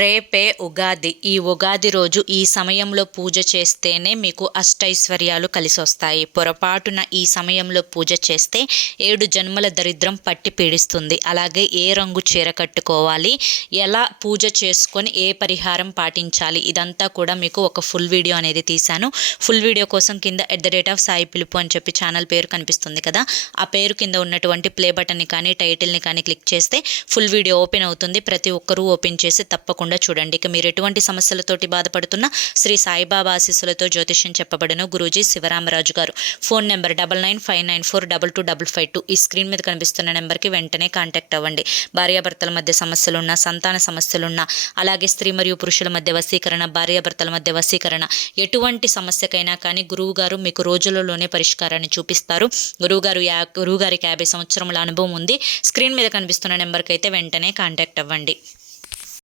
రేపే ఉగాది. ఈ ఉగాది రోజు ఈ సమయంలో పూజ చేస్తేనే మీకు అష్టైశ్వర్యాలు కలిసొస్తాయి. పొరపాటున ఈ సమయంలో పూజ చేస్తే 7 జన్మల దరిద్రం పట్టి పీడిస్తుంది. అలాగే ఏ రంగు చీర కట్టుకోవాలి, ఎలా పూజ చేసుకొని ఏ పరిహారం పాటించాలి, ఇదంతా కూడా మీకు ఒక ఫుల్ వీడియో అనేది తీశాను. ఫుల్ వీడియో కోసం కింద @సాయి పిలుపు అని చెప్పి ఛానల్ పేరు కనిపిస్తుంది కదా, ఆ పేరు కింద ఉన్నటువంటి ప్లే బటన్ని కానీ టైటిల్ని కానీ క్లిక్ చేస్తే ఫుల్ వీడియో ఓపెన్ అవుతుంది. ప్రతి ఒక్కరూ ఓపెన్ చేసి తప్పకుండా చూడండి. ఇక మీరు ఎటువంటి సమస్యలతోటి బాధపడుతున్నా శ్రీ సాయిబాబా ఆశీస్సులతో జ్యోతిష్యం చెప్పబడను. గురూజీ శివరామరాజు గారు. Phone number 9959422552. ఈ స్క్రీన్ మీద కనిపిస్తున్న నెంబర్కి వెంటనే కాంటాక్ట్ అవ్వండి. భార్యాభర్తల మధ్య సమస్యలున్నా, సంతాన సమస్యలున్నా, అలాగే స్త్రీ మరియు పురుషుల మధ్య వశీకరణ, భార్యాభర్తల మధ్య వశీకరణ, ఎటువంటి సమస్యకైనా కానీ గురువుగారు మీకు రోజులలోనే పరిష్కారాన్ని చూపిస్తారు. గురువుగారికి 50 సంవత్సరముల అనుభవం ఉంది. స్క్రీన్ మీద కనిపిస్తున్న నెంబర్కి అయితే వెంటనే కాంటాక్ట్ అవ్వండి.